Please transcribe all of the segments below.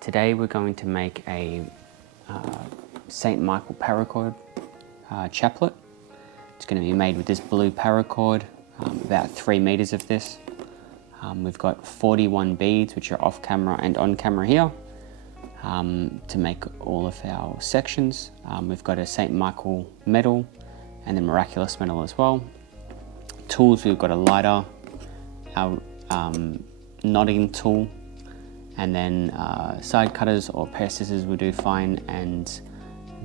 Today we're going to make a Saint Michael Paracord Chaplet. It's going to be made with this blue paracord, about 3 meters of this. We've got 41 beads, which are off camera and on camera here, to make all of our sections. We've got a Saint Michael medal and the miraculous medal as well. Tools, we've got a lighter, our knotting tool, and then side cutters or pair of scissors will do fine, and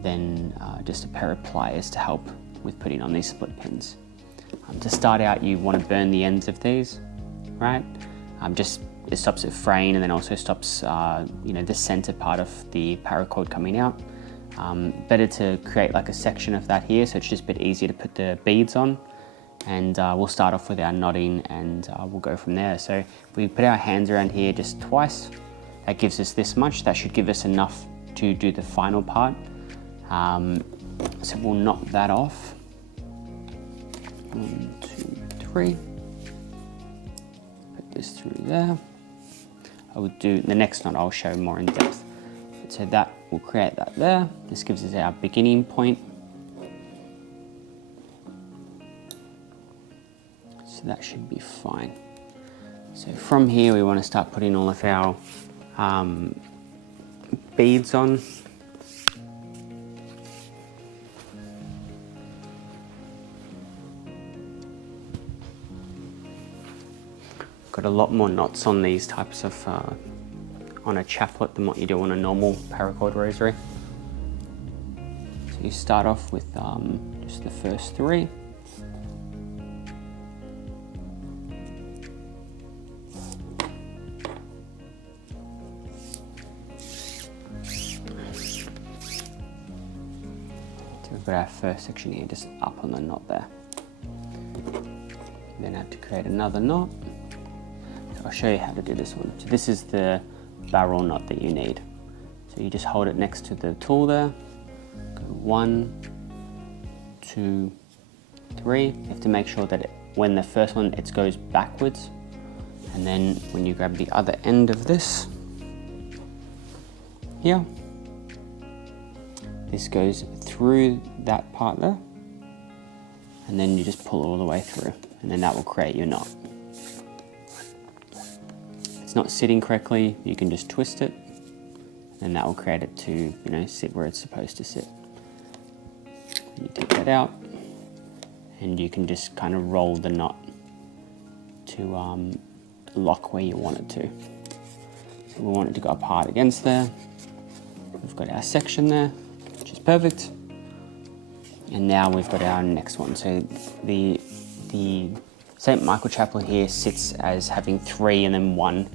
then just a pair of pliers to help with putting on these split pins. To start out, you want to burn the ends of these, right? It stops it fraying, and then also stops the center part of the paracord coming out. Better to create like a section of that here, so it's just a bit easier to put the beads on. And we'll start off with our knotting, and we'll go from there. So we put our hands around here just twice. That gives us this much. That should give us enough to do the final part. So we'll knot that off. 1, 2, 3. Put this through there. I will do the next knot, I'll show more in depth. So that will create that there. This gives us our beginning point. So that should be fine. So from here we want to start putting all of our beads on. Got a lot more knots on these types of on a chaplet than what you do on a normal paracord rosary. So you start off with just the first 3. So we've got our first section here, just up on the knot there. Then have to create another knot. I'll show you how to do this one. So this is the barrel knot that you need. So you just hold it next to the tool there. Go 1, 2, 3. You have to make sure that when the first one, it goes backwards. And then when you grab the other end of this, here, this goes through that part there. And then you just pull it all the way through. And then that will create your knot. Not sitting correctly, you can just twist it, and that will create it to sit where it's supposed to sit. You take that out, and you can just kind of roll the knot to lock where you want it to. So we want it to go apart against there. We've got our section there, which is perfect. And now we've got our next one. So the Saint Michael Chaplet here sits as having 3 and then 1.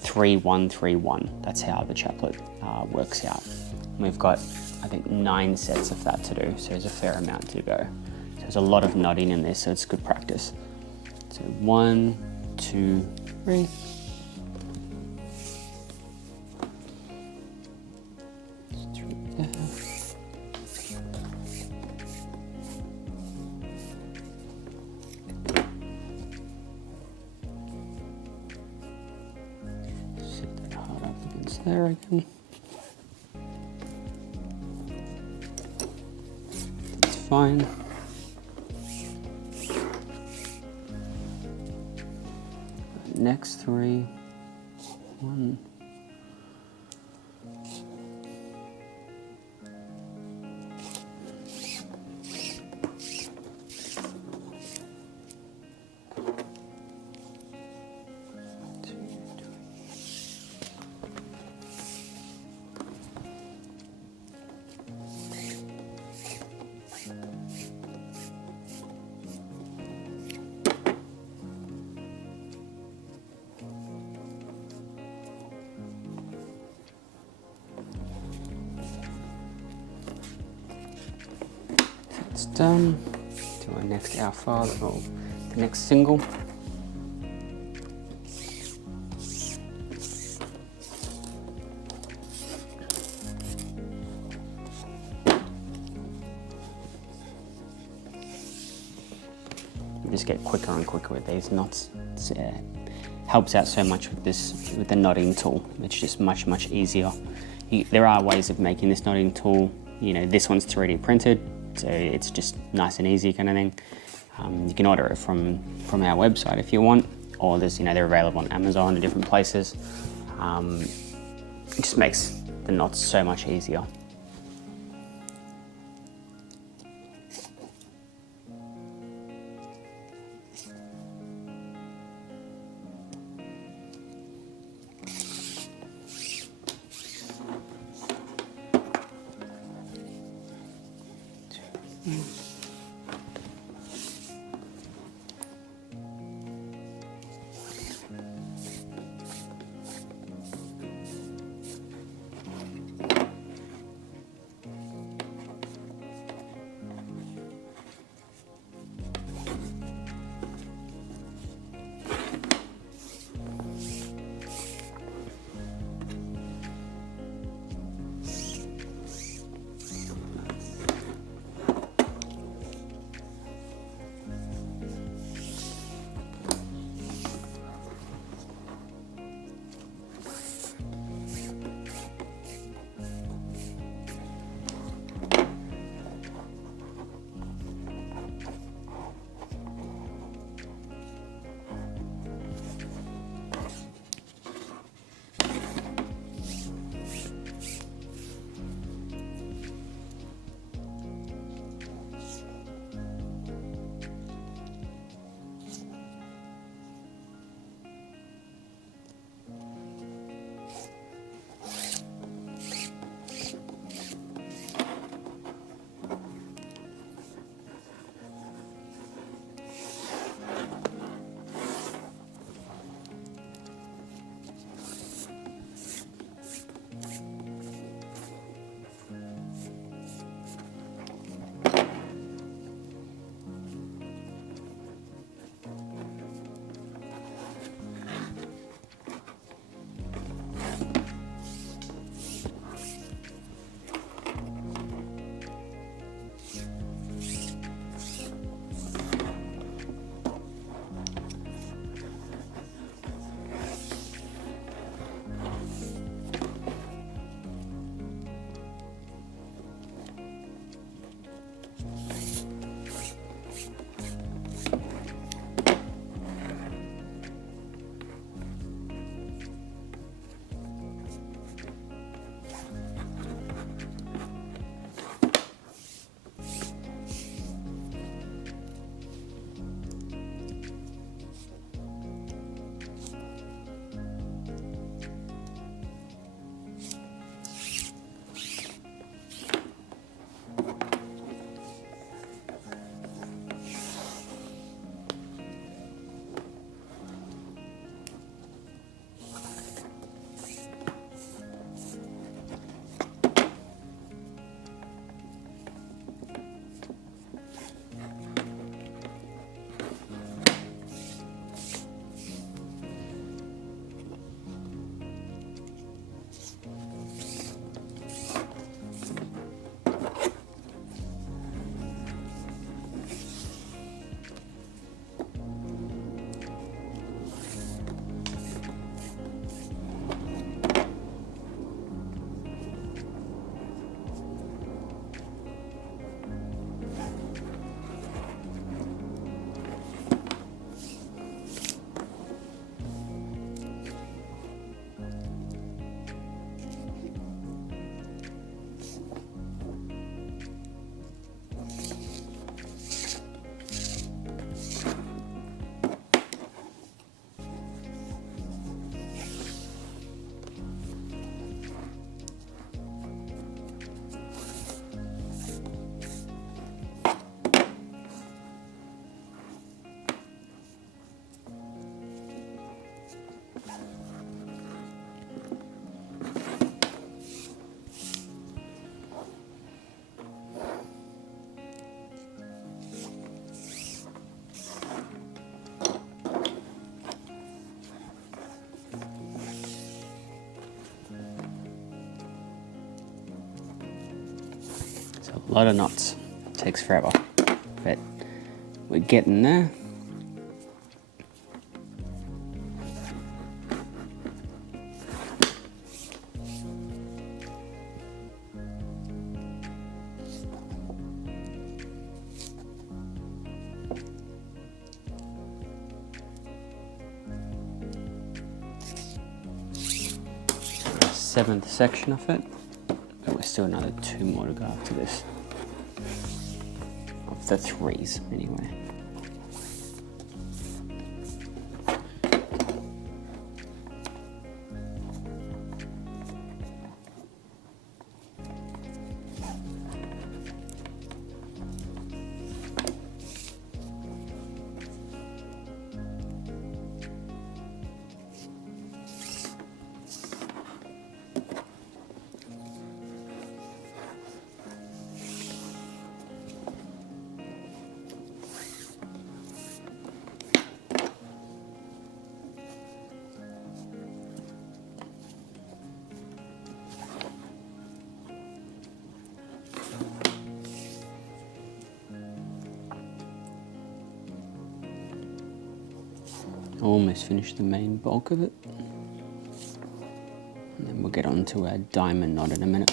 3, 1, 3, 1. That's how the chaplet works out. And we've got, I think, 9 sets of that to do, so there's a fair amount to go. So there's a lot of knotting in this, so it's good practice. So 1, 2, 3. There again. That's fine. Next 3. 1. 2. Done. To our next Our Father, or the next single. You just get quicker and quicker with these knots. It's helps out so much with this, with the knotting tool. It's just much easier. There are ways of making this knotting tool. You know, this one's 3D printed, so it's just nice and easy kind of thing. You can order it from our website if you want, or there's, you know, they're available on Amazon and different places. It just makes the knots so much easier. A lot of knots. Takes forever, but we're getting there. 7th section of it, but we're still another 2 more to go after this. Of the 3s, anyway. Almost finished the main bulk of it. And then we'll get on to our diamond knot in a minute.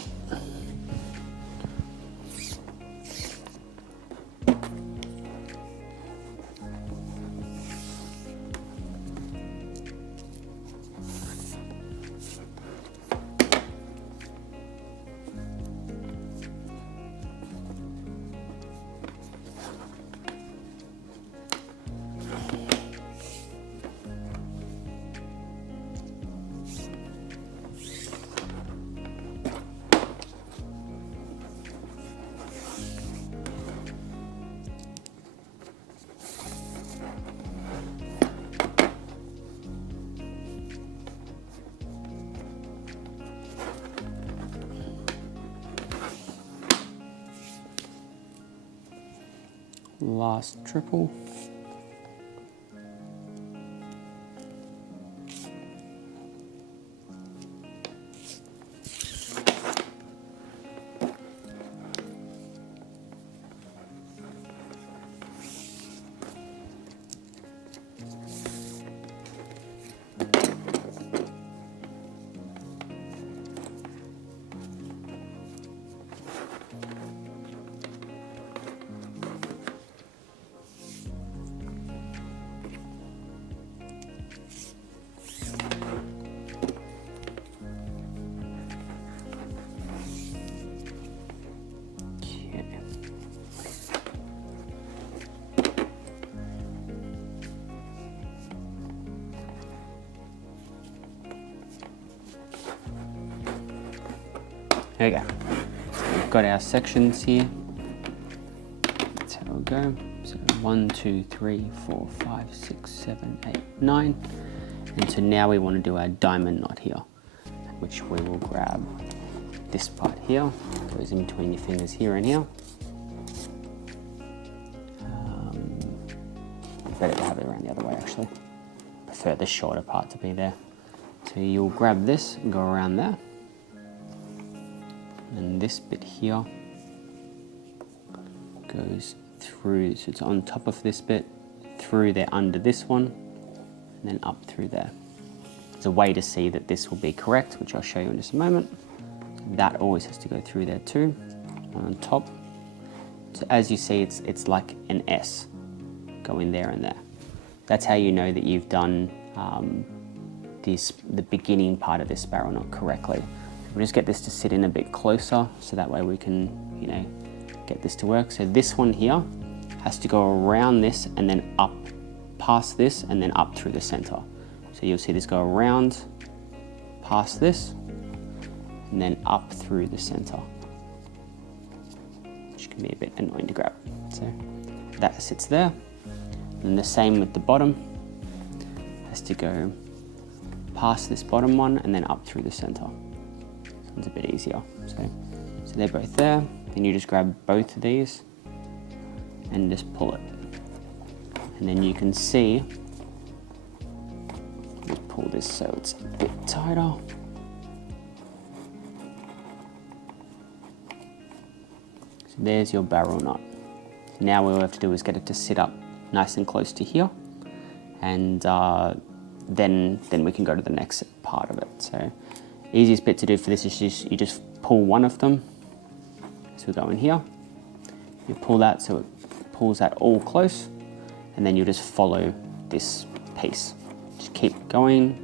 Last triple. There we go. So we've got our sections here. That's how it'll go. So 1, 2, 3, 4, 5, 6, 7, 8, 9. And so now we want to do our diamond knot here, which we will grab this part here. Goes in between your fingers here and here. Better to have it around the other way actually. Prefer the shorter part to be there. So you'll grab this and go around there. And this bit here goes through, so it's on top of this bit, through there under this one, and then up through there. There's a way to see that this will be correct, which I'll show you in just a moment. That always has to go through there too, on top. So as you see, it's like an S going there and there. That's how you know that you've done the beginning part of this spiral knot correctly. We'll just get this to sit in a bit closer, so that way we can, you know, get this to work. So this one here has to go around this and then up past this and then up through the center. So you'll see this go around, past this, and then up through the center, which can be a bit annoying to grab. So that sits there. And the same with the bottom, has to go past this bottom one and then up through the center. It's a bit easier. So they're both there. Then you just grab both of these and just pull it. And then you can see, just pull this so it's a bit tighter. So there's your barrel knot. Now all we have to do is get it to sit up nice and close to here, and then we can go to the next part of it. So easiest bit to do for this is you just pull one of them. So we go in here, you pull that so it pulls that all close, and then you just follow this piece. Just keep going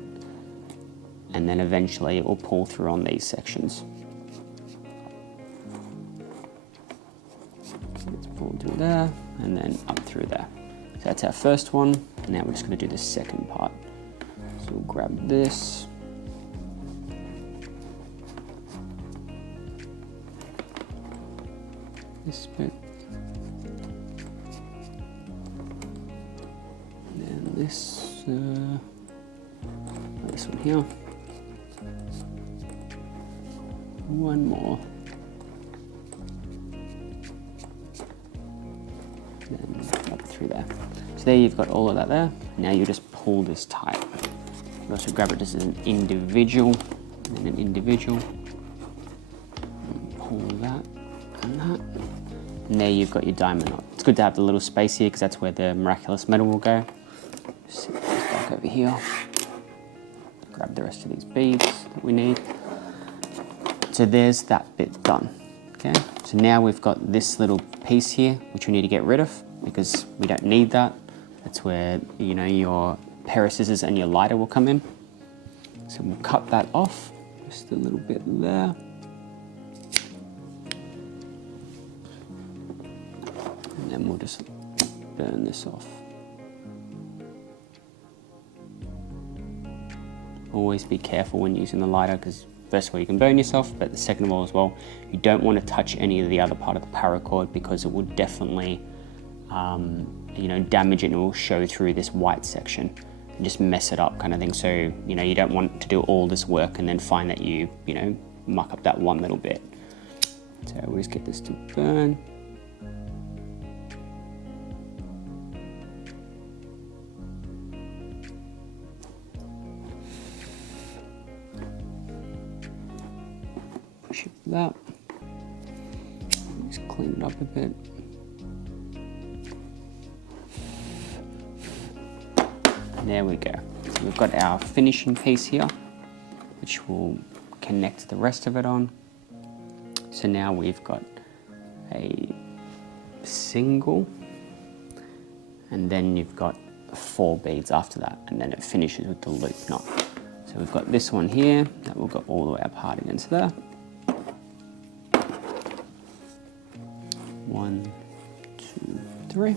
and then eventually it will pull through on these sections. Let's pull through there and then up through there. So that's our first one. Now we're just going to do the second part. So we'll grab this. This bit. And then this one here. One more. Then up through there. So there you've got all of that there. Now you just pull this tight. You also grab it just as an individual, and then an individual. And pull that and that. And there you've got your diamond knot. It's good to have the little space here because that's where the miraculous medal will go. Just sit this back over here. Grab the rest of these beads that we need. So there's that bit done. Okay. So now we've got this little piece here, which we need to get rid of because we don't need that. That's where, you know, your pair of scissors and your lighter will come in. So we'll cut that off, just a little bit there. And then we'll just burn this off. Always be careful when using the lighter because first of all you can burn yourself, but the second of all as well, you don't want to touch any of the other part of the paracord because it will definitely you know, damage it and it will show through this white section and just mess it up kind of thing. So, you know, you don't want to do all this work and then find that you know, muck up that one little bit. So we'll just get this to burn. Push it for that. Just clean it up a bit. There we go. So we've got our finishing piece here, which will connect the rest of it on. So now we've got a single, and then you've got 4 beads after that, and then it finishes with the loop knot. So we've got this one here that will go all the way apart against there. 1, 2, 3.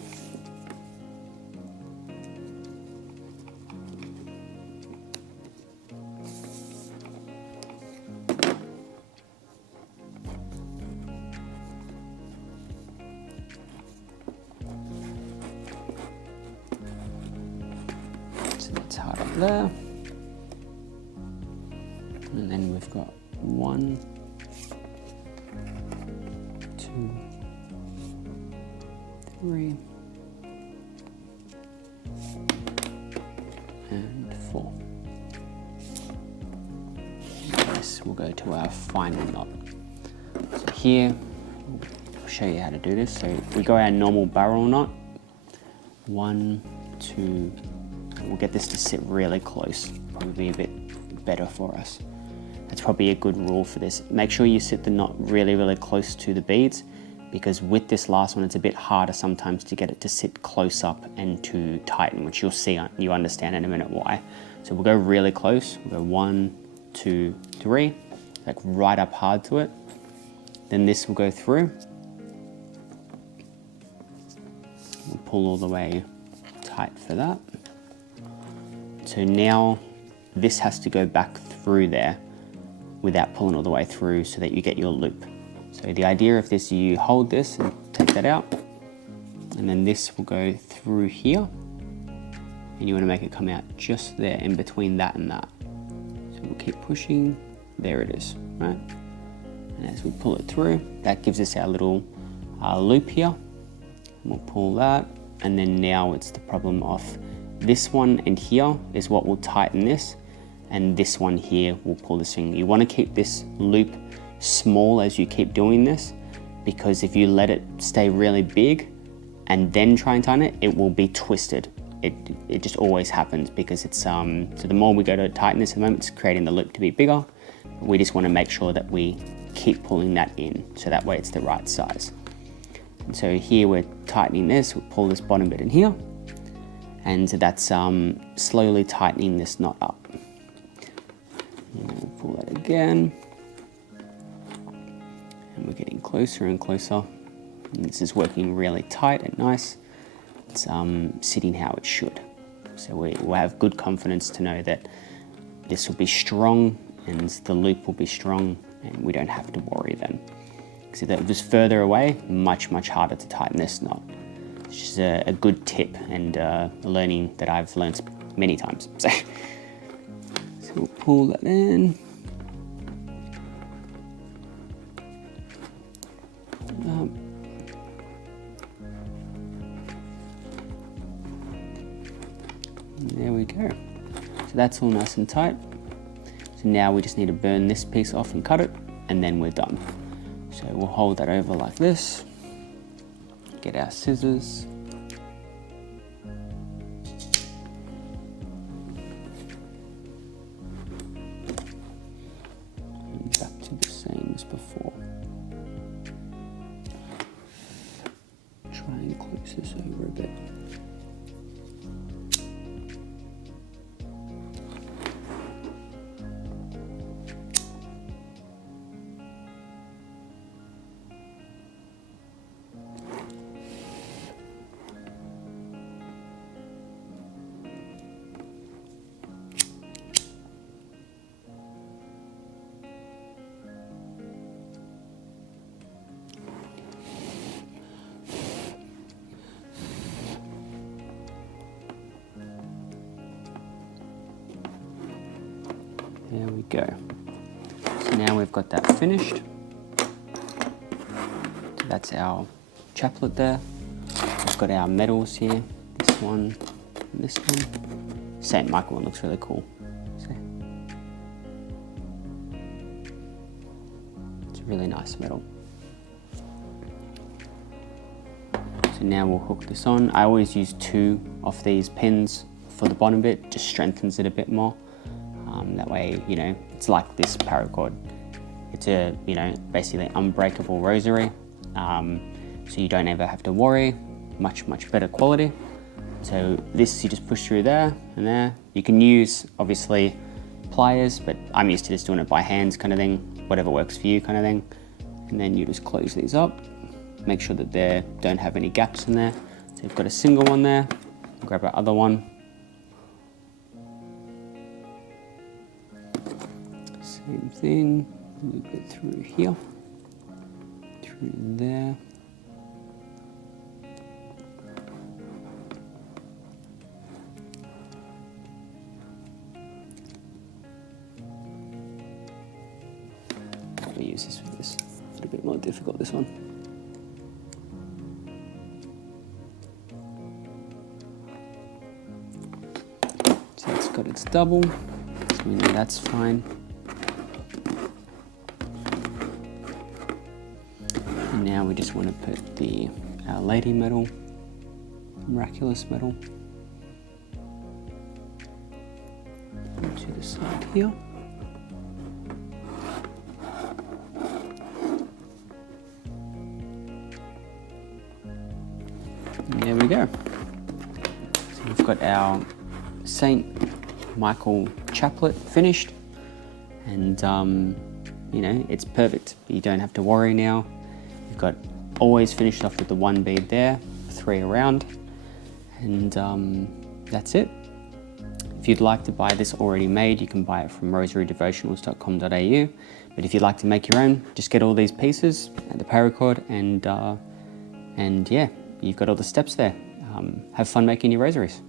Tied up there, and then we've got 1, 2, 3, and 4. This will go to our final knot. So here, I'll show you how to do this. So we go our normal barrel knot. 1, 2. We'll get this to sit really close, probably be a bit better for us. That's probably a good rule for this. Make sure you sit the knot really, really close to the beads because with this last one, it's a bit harder sometimes to get it to sit close up and to tighten, which you'll see, you understand in a minute why. So we'll go really close. We'll go 1, 2, 3, like right up hard to it. Then this will go through. We'll pull all the way tight for that. So now this has to go back through there without pulling all the way through so that you get your loop. So the idea of this, you hold this and take that out, and then this will go through here, and you want to make it come out just there in between that and that. So we'll keep pushing, there it is, right? And as we pull it through, that gives us our little loop here, and we'll pull that, and then now it's the problem of this one and here is what will tighten this, and this one here will pull this thing. You want to keep this loop small as you keep doing this, because if you let it stay really big and then try and tighten it, it will be twisted. It just always happens because it's so the more we go to tighten this at the moment, it's creating the loop to be bigger. We just want to make sure that we keep pulling that in so that way it's the right size. And so here we're tightening this, we'll pull this bottom bit in here, and that's slowly tightening this knot up. And we'll pull that again. And we're getting closer and closer. And this is working really tight and nice. It's sitting how it should. So we'll have good confidence to know that this will be strong and the loop will be strong, and we don't have to worry then. Because if that was further away, much harder to tighten this knot. It's just a good tip and a learning that I've learned many times. So we'll pull that in. There we go. So that's all nice and tight. So now we just need to burn this piece off and cut it, and then we're done. So we'll hold that over like this. Get our scissors. And back to the same as before. Try and close this over a bit. There we go. So now we've got that finished. So that's our chaplet there. We've got our medals here. This one and this one. Saint Michael one looks really cool. So it's a really nice medal. So now we'll hook this on. I always use 2 of these pins for the bottom bit, just strengthens it a bit more. That way, you know, it's like this paracord. It's a, you know, basically unbreakable rosary. So you don't ever have to worry, much better quality. So this you just push through there and there. You can use, obviously, pliers, but I'm used to just doing it by hands kind of thing, whatever works for you kind of thing. And then you just close these up, make sure that they don't have any gaps in there. So you've got a single one there, grab our other one. Same thing, loop it through here, through there. I'll use this for this. A little bit more difficult, this one. So it's got its double, so we know that's fine. And now we just want to put the Our Lady medal, miraculous medal, to the side here. And there we go. So we've got our Saint Michael Chaplet finished, and you know, it's perfect. You don't have to worry now. You've got always finished off with the 1 bead there, 3 around, and that's it. If you'd like to buy this already made, you can buy it from rosarydevotionals.com.au. But if you'd like to make your own, just get all these pieces at the paracord, and yeah, you've got all the steps there. Have fun making your rosaries.